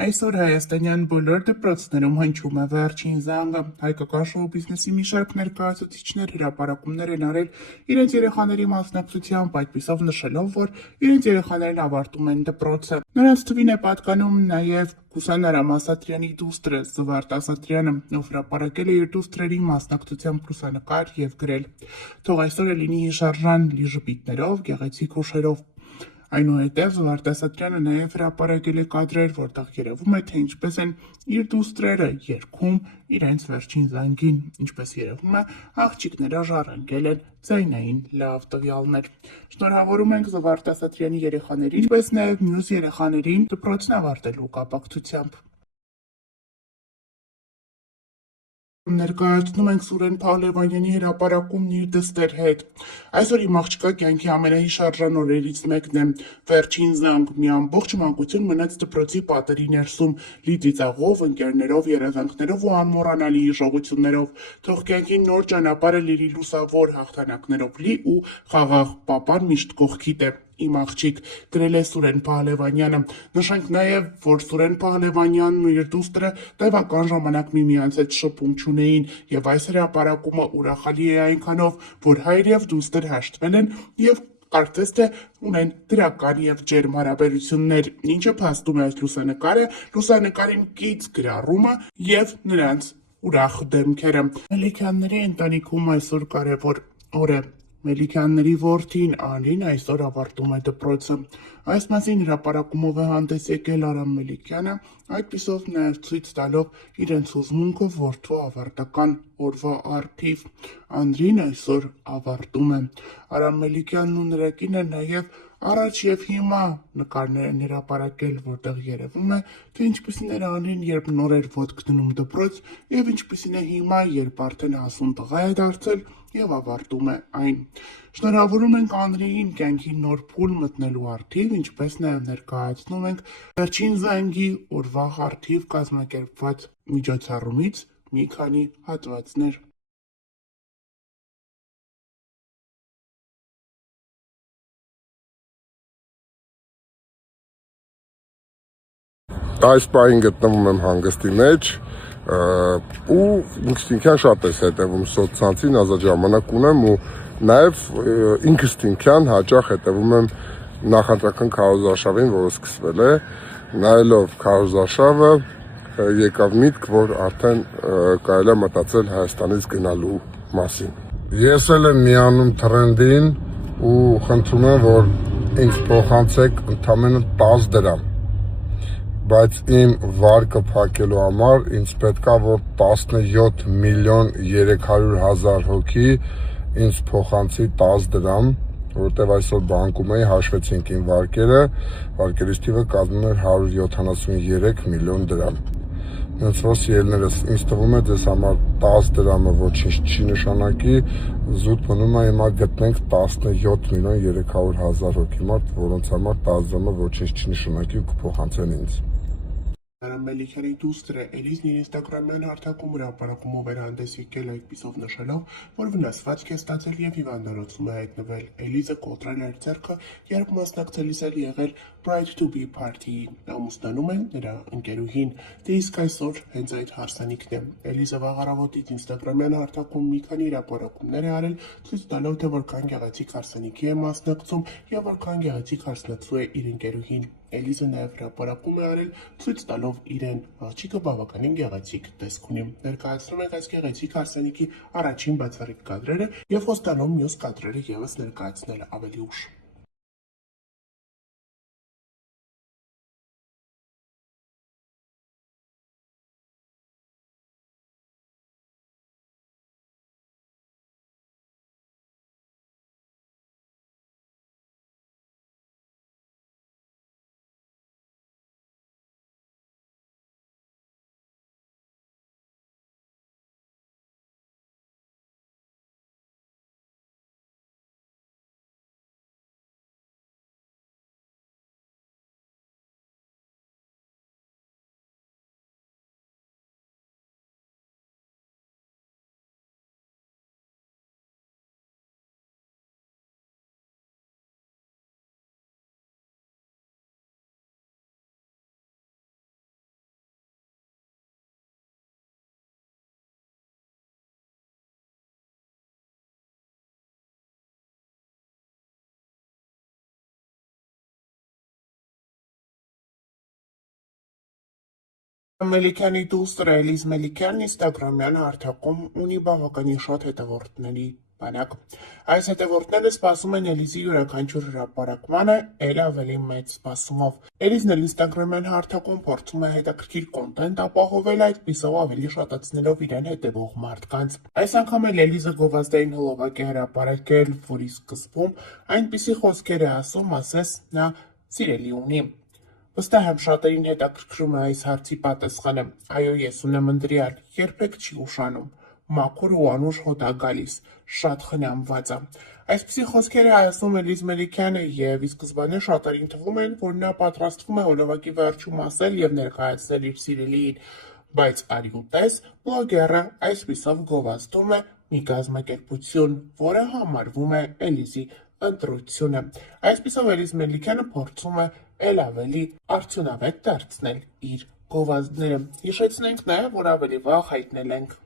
Այսօր հայաստանյան բոլոր դպրոցներում հնչում է վերջին զանգը։ Հայկական շոու բիզնեսի մի շարք ներկայացուցիչներ հրապարակումներ են արել իրենց երեխաների մասնակցությամբ, այդպիսով նշելով, որ իրենց երեխաներն ավարտում են դպրոցը։ Նրանց թվին է պատկանում նաև Գուսան Արամասատրյանի դուստրը Զվարթ Ասատրյանը, ով հրապարակել է իր դուստրերի մասնակցությամբ լուսանկար եւ գրել. «Թող այսօր լինի հիշարժան լի ժպիտներով, գեղեցիկ հուշերով»։ Այնուհետև Զվարթ Ասատրյանը նաև հրապարակել է կադրեր, որտեղ երևում է, թե ինչպես են իր դուստրերը երգում իրենց վերջին զանգին։ Ինչպես երևում է, աղջիկները ժառանգել են ձայնային լավ տվյալներ։ Շնորհավորում ենք Զվարթ Ասատրյանի երեխաներին, ինչպես նաև մյուս երեխաներին դպրոցն ավարտելու կապակցությամբ։ Ներկայացնում ենք Սուրեն Փահլևանյանի հրապարակումն իր դստեր հետ։ Այսօր իմ աղջկա կյանքի ամենահիշարժան օրերից մեկն է։ Վերջին զանգ, մի ամբողջ մանկություն մնաց դպրոցի պատերի ներսում, լի ծիծաղով, ընկերներով, երազանքներով ու անմոռանալի հիշողություններով։ Թող կյանքի նոր ճանապարհը լինի լուսավոր հաղթանակներով լի ու խաղաղ, պապան միշտ կողքիդ է։ Իմ աղջիկ, գրել է Սուրեն Փահլևանյանը։ Նշենք նաև, որ Սուրեն Փահլևանյանն ու իր դուստրը տևական ժամանակ միմյանց հետ շփում չունեին, եւ այս հրապարակումը ուրախալի է այնքանով, որ հայր եւ դուստր հաշտվել են եւ կարծես թե ունեն դրական եւ ջերմ հարաբերություններ, ինչը փաստում է այս լուսանկարը, լուսանկարին կից գրառումը եւ նրանց ուրախ դեմքերը։ Մելիքյանների ընտանիքում այսօր կարևոր օր է։ Մելիքյանների որդին Անին այսօր ավարտում է դպրոցը։ Այս մասին հրապարակումով է հանդես եկել Արամ Մելիքյանը, այդպիսով նաև ցույց տալով իրենց հուզմունքը որդու ավարտական օրվա առթիվ։ Անդրին այսօր ավարտում է։ Արամ Մելիքյանն ու նրա կինը նաև առաջ եւ հիմա նկարներ են հրապարակել, որտեղ երևում է, թե ինչպիսին էր Անին, երբ նոր էր ոտք դնում դպրոց, եւ ինչպիսին է հիմա, երբ արդեն հասուն տղա է դարձել եւ ավարտում է այն։ Շնորհավորում ենք Անրիին կյանքի նոր փուլ մտնելու առթիվ, ինչպես նաև ներկայացնում ենք վերջին զանգի օրվա առթիվ կազմակերպված միջոցառումից մի քանի հատվածներ։ Այս պահին գտնվում եմ հանգստի մեջ ու ինքնին շատ ես հետևում սոցցանցին, ազատ ժամանակ ունեմ ու նաև ինքնին հաճախ հետևում եմ նախընտրական քարոզարշավին, որը սկսվել է, նայելով քարոզարշավը եկավ միտք, որ արդեն կարելի է մտածել Հայաստանից գնալու մասին։ Ես էլ եմ միանում թրենդին ու խնդրում եմ, որ ինձ փոխանցեք ընդամենը 10 դրամ, բայց իմ վարկը փակելու համար ինձ պետքա, որ 17 միլիոն 300,000 հոգի ինձ փոխանցի 10 դրամ, որովհետև այսօր բանկում էի, հաշվեցինք իմ վարկերից թիվը կազմում էր 173 միլիոն դրամ։ Հենց որ սիրելիներս, ինձ թվում է ձեզ համար 10 դրամը ոչինչ չի նշանակի, զուտ մնում է հիմա գտնենք 17 միլիոն 300,000 հոգի մարդ, որոնց համար 10 դրամը ոչինչ չի նշանակի ու կփոխանցեն ինձ։ Արամ Մելիքյանի դուստրը Էլիզն իր ինստագրամյան հարթակում հրապարակումով էր հանդես եկել, այդպիսով նշելով, որ վնասվածք է ստացել եւ հիվանդանոցում է հայտնվել։ Էլիզը կոտրել էր ձեռքը, երբ մասնակցելիս էր եղել Pride to be party-ի։ Ամուսնանում է նրա ընկերուհին։ Դե իսկ այսօր հենց այդ հարսանիքն է։ Էլիզը վաղ առավոտից ինստագրամյան հարթակում մի քանի հրապարակումներ է արել, ցույց տալով, թե որքան գեղեցիկ հարսանիքի է մասնակցում եւ որքան գեղեցիկ հարսնացու է իր ընկերուհին։ Էլիզը նաև հրապարակում է արել, ցույց տալով իրեն, աղջիկը բավականին գեղեցիկ տեսք ունի։ Ներկայացնում ենք այս գեղեցիկ հարսանիքի առաջին բացառիկ կադրերը եւ խոստանում մյուս կադրերը եւս ներկայացնել ավելի ուշ։ Մելիքյանի դուստրը Էլիզ Մելիքյանն ինստագրամյան հարթակում ունի բավականին շատ հետևորդների բանակ։ Այս հետևորդները սպասում են Էլիզի յուրաքանչյուր հրապարակմանը էլ ավելի մեծ սպասումով։ Էլիզն էլ ինստագրամյան հարթակում փորձում է հետաքրքիր կոնտենտ ապահովել, այդպիսով ավելի շատացնելով իրեն հետևող մարդկանց։ Այս անգամ էլ Էլիզը գովազդային հոլովակ է հրապարակել, որի սկզբում այնպիսի խոսքեր է ասում, ասես նա սիրելի ունի։ Վստահ եմ շատերին հետաքրքրում է այս հարցի պատասխանը։ Այո, ես ունեմ ընտրյալ, երբեք չի ուշանում։ Մաքուր ու անուշ հոտ ա գալիս, շատ խնամված ա։ Այսպիսի խոսքեր է ասում Էլիզ Մելիքյանը և ի սկզբանե շատերին թվում են, որ նա պատրաստվում է հոլովակի վերջում ասել և ներկայացնել իր սիրելիին, բայց արի ու տես, բլոգերը այսպիսով գովազդում է մի կազմակերպություն, որը համարվում է Էլիզի ընտրությունը։ Այսպիսով Էլիզ Մելիքյանը փորձում է էլ ավելի արդյունավետ դարձնել իր գովազդները։ Հիշեցնենք նաև, որ ավելի վաղ հայտնել ենք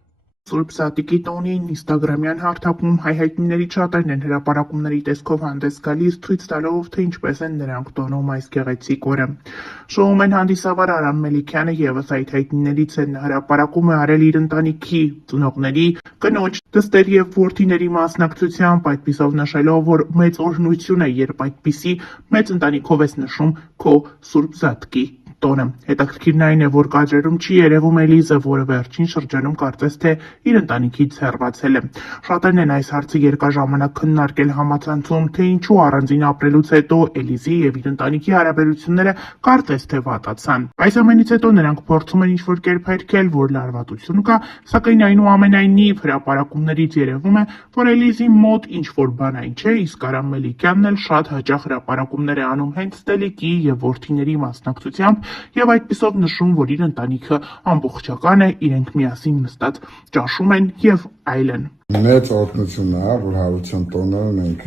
Սուրբ Սատիկի տոնին ինստագրամյան հարթակում հայհայտնիներից շատերն են հրապարակումների տեսքով հանդես գալիս, ցույց տալով, թե ինչպես են նրանք տոնում այս գեղեցիկ օրը։ Շոուում են հանդիսավոր Արամ Մելիքյանը ևս այդ հայտնիներից է, նա հրապարակում է արել իր ընտանիքի, ծնողների, կնոջ, դստեր և որդիների մասնակցությամբ, այդպիսով նշելով, որ մեծ օրհնություն է, երբ այդպիսի մեծ ընտանիքով ես նշում քո Սուրբ Սատկի տոնը։ Հետաքրքիրն այն է, որ կադրերում չի երևում Էլիզը, որը վերջին շրջանում կարծես թե իր ընտանիքից հեռացել է։ Շատերն են այս հարցը երկար ժամանակ քննարկել համացանցում, թե ինչու առանձին ապրելուց հետո Էլիզի և իր ընտանիքի հարաբերությունները կարծես թե վատացան։ Այս ամենից հետո նրանք փորձում են ինչ-որ կերպ հերքել, որ լարվածություն կա, սակայն այնուամենայնիվ հրապարակումներից երևում է, որ Էլիզի մոտ ինչ-որ բան այն չէ, իսկ Արամ Մելիքյանն էլ շատ հաճախ հրապարակումներ է անում հենց Տելիկի և որդիների մասնակցությամբ և այդպիսով նշում, որ իր ընտանիքը ամբողջական է, իրենք միասին նստած ճաշում են և այլն։ Մեծ օրհնություն է, որ հարության տոնը մենք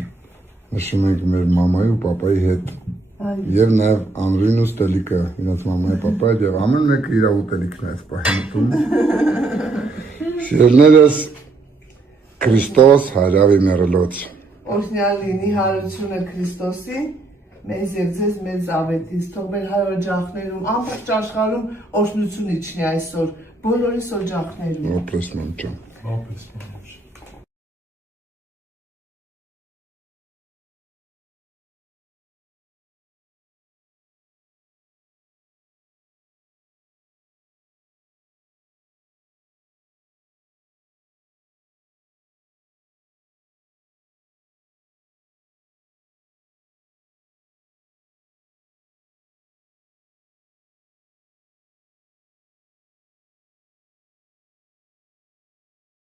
նշում ենք մեր մամայի ու պապայի հետ։ Եվ նաև Անրին ու Ստելիկը, իրենց մամայի պապայի հետ, և ամեն մեկը իր ուտելիքն է այս պահին։ Սիրելիներս, Քրիստոս հարյավի մեռելոց։ Օրհնյալ լինի հարությունը Քրիստոսի, մեզ և ձեզ մեծ ավետից, թող մեր հայ օջախներում, ամբողջ աշխարհում օրհնություն իջնի այսօր, բոլորիս օջախներում։ Ապրես մամ ջան։ Ապրես մամ ջան։